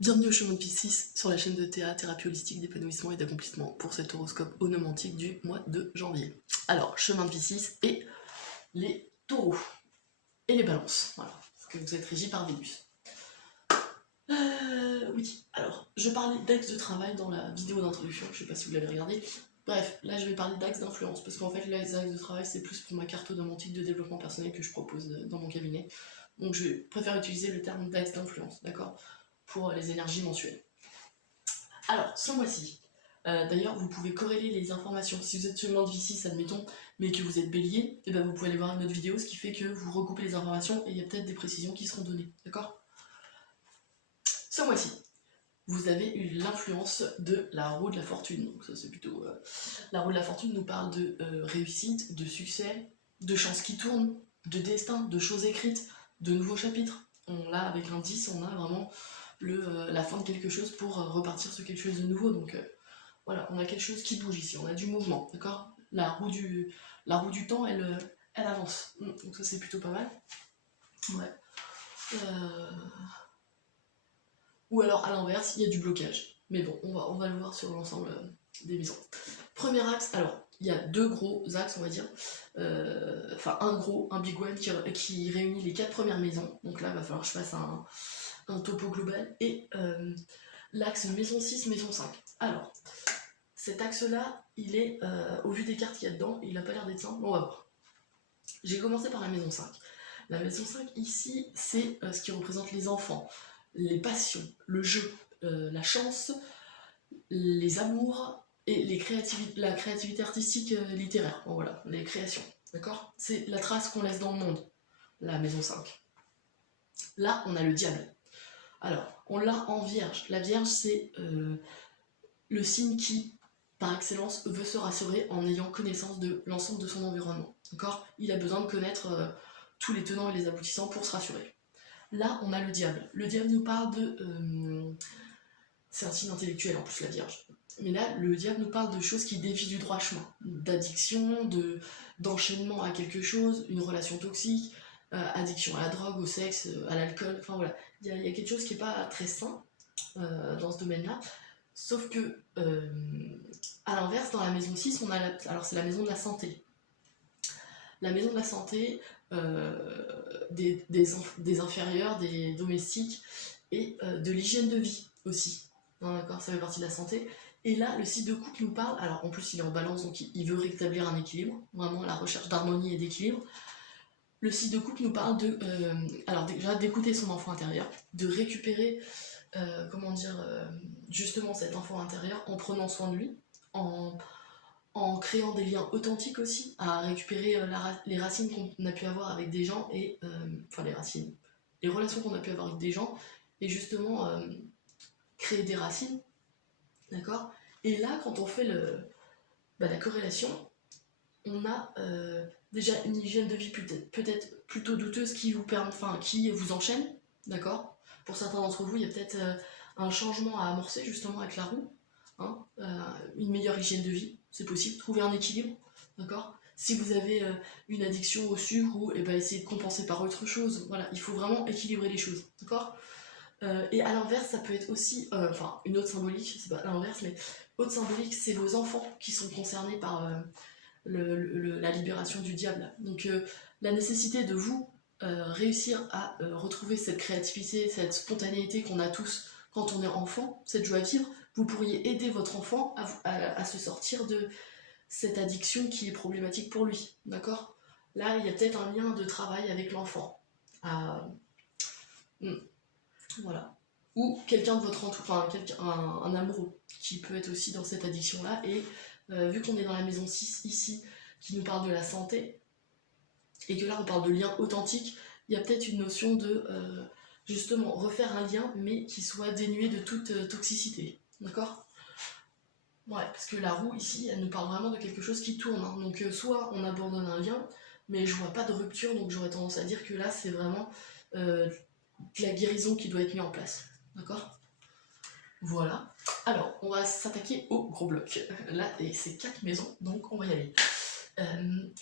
Bienvenue au chemin de Piscis sur la chaîne de Théa, thérapie holistique d'épanouissement et d'accomplissement pour cet horoscope onomantique du mois de janvier. Alors, chemin de Piscis et les taureaux et les balances, voilà, parce que vous êtes régis par Vénus. Oui, alors, je parlais d'axe de travail dans la vidéo d'introduction, je sais pas si vous l'avez regardé. Bref, là je vais parler d'axe d'influence, parce qu'en fait, les axes de travail, c'est plus pour ma carte onomantique de développement personnel que je propose dans mon cabinet. Donc je préfère utiliser le terme d'axe d'influence, d'accord, pour les énergies mensuelles. Alors, ce mois-ci, d'ailleurs, vous pouvez corréler les informations. Si vous êtes chemin de Piscis, admettons, mais que vous êtes bélier, et ben vous pouvez aller voir une autre vidéo, ce qui fait que vous recoupez les informations et il y a peut-être des précisions qui seront données. D'accord? Ce mois-ci, vous avez eu l'influence de la roue de la fortune. Donc ça, c'est plutôt... La roue de la fortune nous parle de réussite, de succès, de chances qui tournent, de destin, de choses écrites, de nouveaux chapitres. Là, avec un 10, on a vraiment la fin de quelque chose pour repartir sur quelque chose de nouveau. Donc voilà, on a quelque chose qui bouge ici, on a du mouvement, d'accord? La roue du temps, elle avance. Donc ça, c'est plutôt pas mal. Ouais. Ou alors, à l'inverse, il y a du blocage. Mais bon, on va le voir sur l'ensemble des maisons. Premier axe, alors, il y a deux gros axes, on va dire. Enfin, un big one qui réunit les 4 premières maisons. Donc là, il va falloir que je fasse un topo global. Et l'axe maison 6, maison 5. Alors, cet axe-là, il est, au vu des cartes qu'il y a dedans, il n'a pas l'air d'être simple, on va voir. J'ai commencé par la maison 5. La maison 5, ici, c'est ce qui représente les enfants, les passions, le jeu, la chance, les amours et la créativité artistique littéraire. Bon, voilà, les créations, d'accord? C'est la trace qu'on laisse dans le monde, la maison 5. Là, on a le diable. Alors, on l'a en vierge. La vierge, c'est le signe qui, par excellence, veut se rassurer en ayant connaissance de l'ensemble de son environnement. D'accord? Il a besoin de connaître tous les tenants et les aboutissants pour se rassurer. Là, on a le diable. Le diable nous parle de... c'est un signe intellectuel en plus, la Vierge. Mais là, le diable nous parle de choses qui défient du droit chemin. D'addiction, d'enchaînement à quelque chose, une relation toxique, addiction à la drogue, au sexe, à l'alcool. Enfin voilà, il y a quelque chose qui n'est pas très sain dans ce domaine-là. Sauf que, à l'inverse, dans la maison 6, on a alors c'est la maison de la santé. La maison de la santé, des inférieurs, des domestiques et de l'hygiène de vie aussi. D'accord, ça fait partie de la santé. Et là, le site de couple nous parle, alors en plus il est en balance, donc il veut rétablir un équilibre, vraiment la recherche d'harmonie et d'équilibre. Le site de couple nous parle de, alors déjà d'écouter son enfant intérieur, de récupérer, justement cet enfant intérieur en prenant soin de lui, en créant des liens authentiques aussi, à récupérer les racines qu'on a pu avoir avec des gens, et enfin les relations qu'on a pu avoir avec des gens, et justement créer des racines, d'accord? Et là, quand on fait la corrélation, on a déjà une hygiène de vie peut-être plutôt douteuse qui vous enchaîne, d'accord? Pour certains d'entre vous, il y a peut-être un changement à amorcer justement avec la roue, hein, une meilleure hygiène de vie, c'est possible, trouver un équilibre, d'accord? Si vous avez une addiction au sucre, ou essayez de compenser par autre chose, voilà, il faut vraiment équilibrer les choses, d'accord? Et à l'inverse, ça peut être aussi, une autre symbolique, c'est pas l'inverse, mais autre symbolique, c'est vos enfants qui sont concernés par la libération du diable. Donc la nécessité de vous réussir à retrouver cette créativité, cette spontanéité qu'on a tous quand on est enfant, cette joie à vivre, vous pourriez aider votre enfant à se sortir de cette addiction qui est problématique pour lui, d'accord? Là, il y a peut-être un lien de travail avec l'enfant. Voilà. Ou quelqu'un de votre entourage, un amoureux qui peut être aussi dans cette addiction-là. Et vu qu'on est dans la maison 6 ici, qui nous parle de la santé, et que là on parle de lien authentique, il y a peut-être une notion de justement refaire un lien, mais qui soit dénué de toute toxicité. D'accord? Ouais, parce que la roue ici, elle nous parle vraiment de quelque chose qui tourne. Hein. Donc soit on abandonne un lien, mais je vois pas de rupture, donc j'aurais tendance à dire que là c'est vraiment de la guérison qui doit être mise en place. D'accord? Voilà. Alors, on va s'attaquer au gros bloc. Là, c'est 4 maisons, donc on va y aller.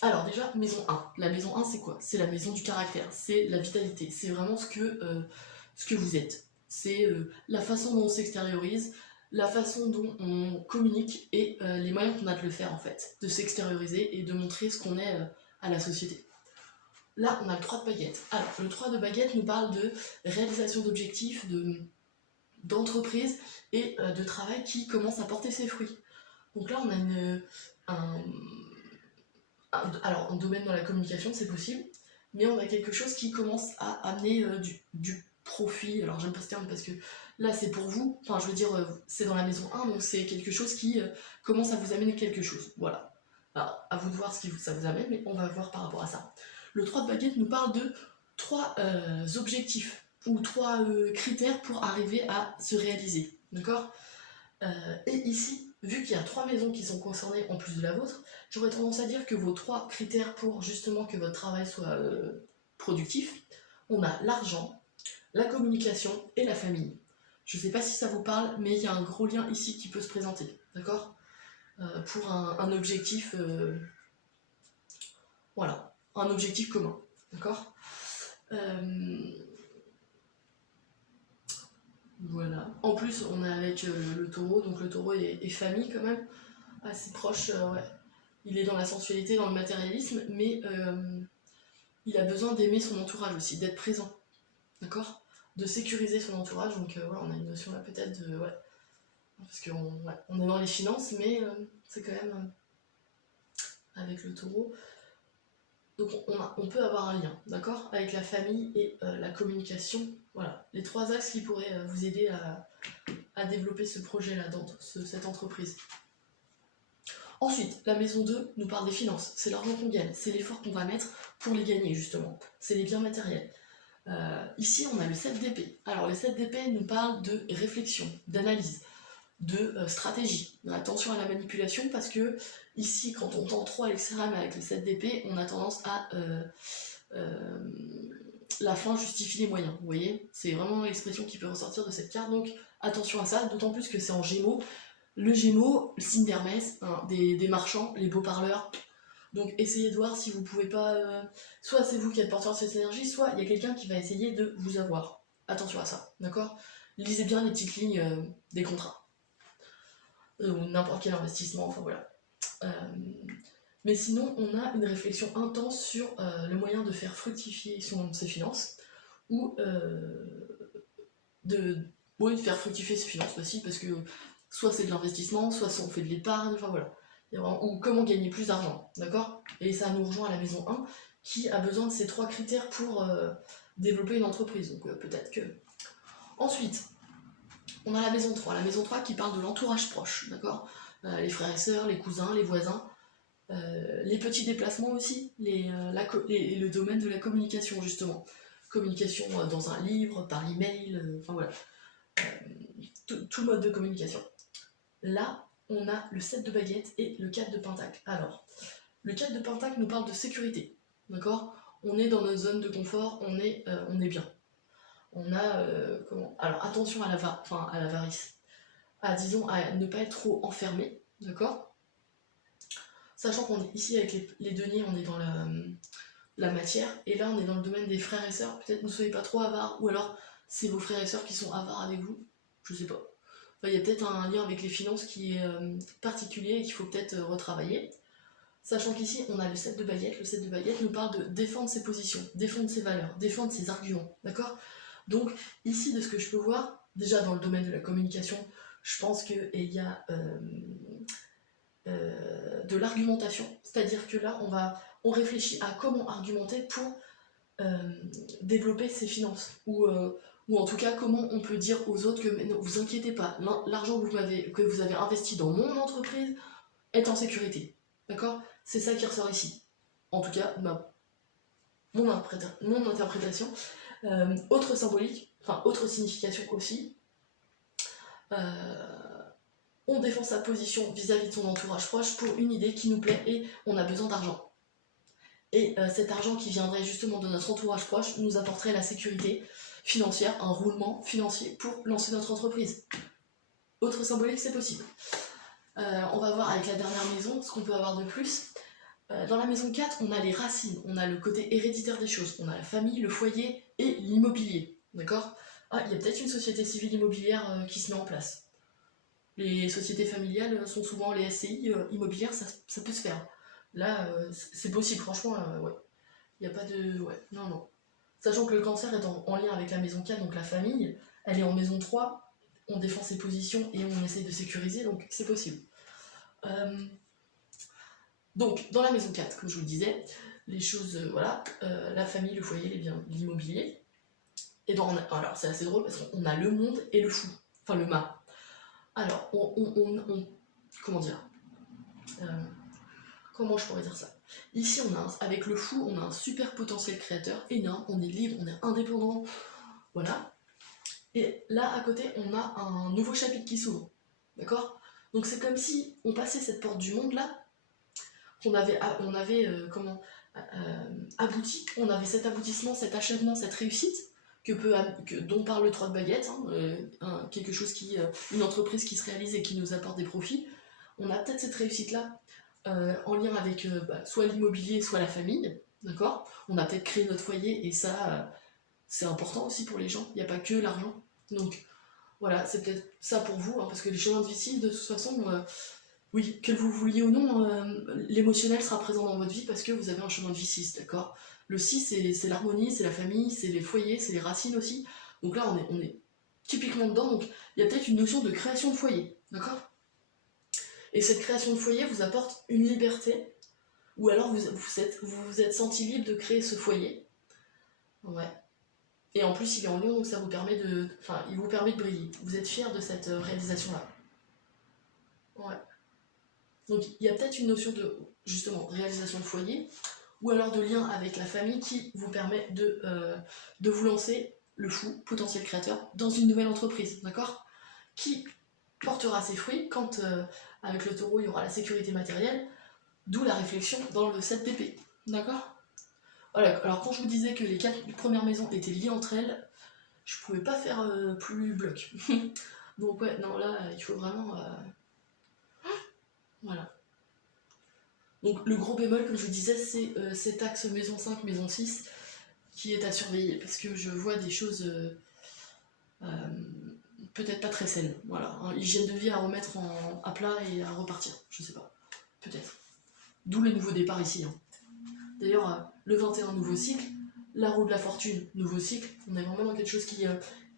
Alors déjà, maison 1. La maison 1, c'est quoi? C'est la maison du caractère, c'est la vitalité, c'est vraiment ce que vous êtes. c'est la façon dont on s'extériorise, la façon dont on communique et les moyens qu'on a de le faire en fait, de s'extérioriser et de montrer ce qu'on est à la société. Là, on a le 3 de baguette. Alors, le 3 de baguette nous parle de réalisation d'objectifs, d'entreprise et de travail qui commence à porter ses fruits. Donc là, on a alors, un domaine dans la communication, c'est possible, mais on a quelque chose qui commence à amener du profit. Alors, j'aime pas ce terme parce que là, c'est pour vous, enfin, je veux dire, c'est dans la maison 1, donc c'est quelque chose qui commence à vous amener quelque chose. Voilà. Alors, à vous de voir ce que ça vous amène, mais on va voir par rapport à ça. Le 3 de baguette nous parle de 3 objectifs ou 3 critères pour arriver à se réaliser. D'accord ? Et ici, vu qu'il y a 3 maisons qui sont concernées en plus de la vôtre, j'aurais tendance à dire que vos 3 critères pour justement que votre travail soit productif, on a l'argent, la communication et la famille. Je ne sais pas si ça vous parle, mais il y a un gros lien ici qui peut se présenter, d'accord ? Pour un objectif, voilà, un objectif commun, d'accord ? Voilà. En plus, on est avec le taureau, donc le taureau est famille quand même, assez proche, ouais. Il est dans la sensualité, dans le matérialisme, mais il a besoin d'aimer son entourage aussi, d'être présent, d'accord ? De sécuriser son entourage, donc ouais, on a une notion là peut-être de... Ouais. Parce qu'on ouais, on est dans les finances, mais c'est quand même avec le taureau. Donc on peut avoir un lien, d'accord ? Avec la famille et la communication. Voilà, les 3 axes qui pourraient vous aider à développer ce projet-là, cette entreprise. Ensuite, la maison 2 nous parle des finances. C'est l'argent qu'on gagne, c'est l'effort qu'on va mettre pour les gagner, justement. C'est les biens matériels. Ici, on a le 7 d'épée. Alors, le 7 d'épée nous parle de réflexion, d'analyse, de stratégie. Attention à la manipulation, parce que ici, quand on tend trop à l'extrême avec le 7 d'épée, on a tendance à... la fin justifie les moyens, vous voyez ? C'est vraiment l'expression qui peut ressortir de cette carte, donc attention à ça, d'autant plus que c'est en Gémeaux. Le Gémeaux, le signe d'Hermès, hein, des marchands, les beaux parleurs. Donc essayez de voir si vous pouvez pas... soit c'est vous qui êtes porteur de cette énergie, soit il y a quelqu'un qui va essayer de vous avoir. Attention à ça, d'accord ? Lisez bien les petites lignes des contrats. Ou n'importe quel investissement, enfin voilà. Mais sinon, on a une réflexion intense sur le moyen de faire fructifier ses finances, ou de faire fructifier ses finances aussi, parce que soit c'est de l'investissement, soit on fait de l'épargne, enfin voilà. Ou comment gagner plus d'argent, d'accord ? Et ça nous rejoint à la maison 1, qui a besoin de ces 3 critères pour développer une entreprise, donc peut-être que... Ensuite, on a la maison 3 qui parle de l'entourage proche, d'accord ? Les frères et sœurs, les cousins, les voisins, les petits déplacements aussi, le domaine de la communication justement. Communication dans un livre, par email, enfin voilà. Tout mode de communication. Là, on a le 7 de baguette et le 4 de pentacle. Alors, le 4 de pentacle nous parle de sécurité, d'accord ? On est dans notre zone de confort, on est bien. On a, alors attention à l'avarice. Disons, à ne pas être trop enfermé, d'accord ? Sachant qu'on est ici avec les deniers, on est dans la matière, et là on est dans le domaine des frères et sœurs. Peut-être ne soyez pas trop avares, ou alors c'est vos frères et sœurs qui sont avares avec vous, je sais pas. Enfin, il y a peut-être un lien avec les finances qui est particulier et qu'il faut peut-être retravailler. Sachant qu'ici on a le 7 de baguette. Le 7 de baguette nous parle de défendre ses positions, défendre ses valeurs, défendre ses arguments, d'accord ? Donc ici, de ce que je peux voir, déjà dans le domaine de la communication, je pense qu'il y a de l'argumentation, c'est-à-dire que là on réfléchit à comment argumenter pour développer ses finances, ou en tout cas comment on peut dire aux autres que mais non, vous inquiétez pas, l'argent que vous avez investi dans mon entreprise est en sécurité, d'accord ? C'est ça qui ressort ici, en tout cas mon interprétation. Autre symbolique, enfin autre signification aussi, on défend sa position vis-à-vis de son entourage proche pour une idée qui nous plaît et on a besoin d'argent. Et cet argent qui viendrait justement de notre entourage proche nous apporterait la sécurité financière, un roulement financier pour lancer notre entreprise. Autre symbolique, c'est possible. On va voir avec la dernière maison ce qu'on peut avoir de plus. Dans la maison 4, on a les racines, on a le côté héréditaire des choses, on a la famille, le foyer et l'immobilier, d'accord ? Ah, il y a peut-être une société civile immobilière qui se met en place. Les sociétés familiales sont souvent les SCI immobilières, ça peut se faire. Là, c'est possible, franchement, ouais. Il n'y a pas de... Ouais, non, non. Sachant que le cancer est en lien avec la maison 4, donc la famille, elle est en maison 3, on défend ses positions et on essaye de sécuriser, donc c'est possible. Donc, dans la maison 4, comme je vous le disais, les choses, voilà, la famille, le foyer, les biens, l'immobilier. Et alors, c'est assez drôle parce qu'on a le monde et le fou, enfin le mât. Alors, comment dire comment je pourrais dire ça? Ici, avec le fou, on a un super potentiel créateur énorme, on est libre, on est indépendant, voilà. Et là, à côté, on a un nouveau chapitre qui s'ouvre, d'accord? Donc c'est comme si on passait cette porte du monde là, qu'on avait, abouti, on avait cet aboutissement, cet achèvement, cette réussite dont parle le 3 de baguette, quelque chose une entreprise qui se réalise et qui nous apporte des profits. On a peut-être cette réussite là en lien avec soit l'immobilier, soit la famille, d'accord? On a peut-être créé notre foyer et ça, c'est important aussi pour les gens, il n'y a pas que l'argent. Donc voilà, c'est peut-être ça pour vous, parce que les chemins de vie, de toute façon, oui, que vous vouliez ou non, l'émotionnel sera présent dans votre vie parce que vous avez un chemin de vie 6, d'accord? Le 6, c'est l'harmonie, c'est la famille, c'est les foyers, c'est les racines aussi. Donc là, on est typiquement dedans, donc il y a peut-être une notion de création de foyer, d'accord? Et cette création de foyer vous apporte une liberté, ou alors vous vous êtes senti libre de créer ce foyer. Ouais. Et en plus, il est en Lyon, donc ça vous permet il vous permet de briller. Vous êtes fier de cette réalisation-là. Ouais. Donc il y a peut-être une notion de, justement, réalisation de foyer, ou alors de lien avec la famille qui vous permet de vous lancer, le fou, potentiel créateur, dans une nouvelle entreprise, d'accord? Qui portera ses fruits quand, avec le taureau, il y aura la sécurité matérielle, d'où la réflexion dans le 7 d'épée, d'accord? Voilà, alors quand je vous disais que les 4 premières maisons étaient liées entre elles, je pouvais pas faire plus bloc. Donc ouais, non, là, il faut vraiment... Voilà. Donc le gros bémol, comme je vous disais, c'est cet axe maison 5, maison 6, qui est à surveiller, parce que je vois des choses peut-être pas très saines. Voilà, hygiène de vie à remettre à plat et à repartir, je sais pas, peut-être. D'où les nouveaux départs ici. D'ailleurs, le 21, nouveau cycle, la roue de la fortune, nouveau cycle, on est vraiment dans quelque chose qui...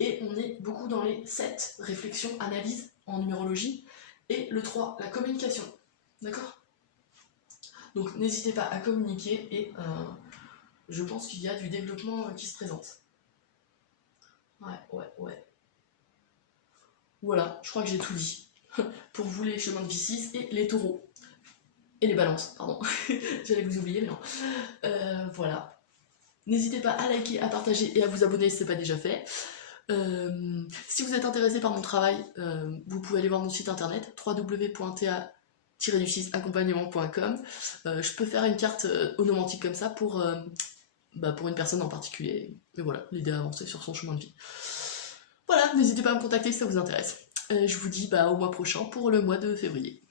et on est beaucoup dans les 7, réflexion, analyse en numérologie, et le 3, la communication, d'accord? Donc n'hésitez pas à communiquer et je pense qu'il y a du développement qui se présente. Ouais. Voilà, je crois que j'ai tout dit. Pour vous, les chemins de vie 6 et les taureaux. Et les balances, pardon. J'allais vous oublier, mais non. Voilà. N'hésitez pas à liker, à partager et à vous abonner si ce n'est pas déjà fait. Si vous êtes intéressé par mon travail, vous pouvez aller voir mon site internet www.ta-accompagnement.com. Je peux faire une carte onomantique comme ça pour une personne en particulier, mais voilà, l'aider à avancer sur son chemin de vie. Voilà, n'hésitez pas à me contacter si ça vous intéresse. Je vous dis au mois prochain pour le mois de février.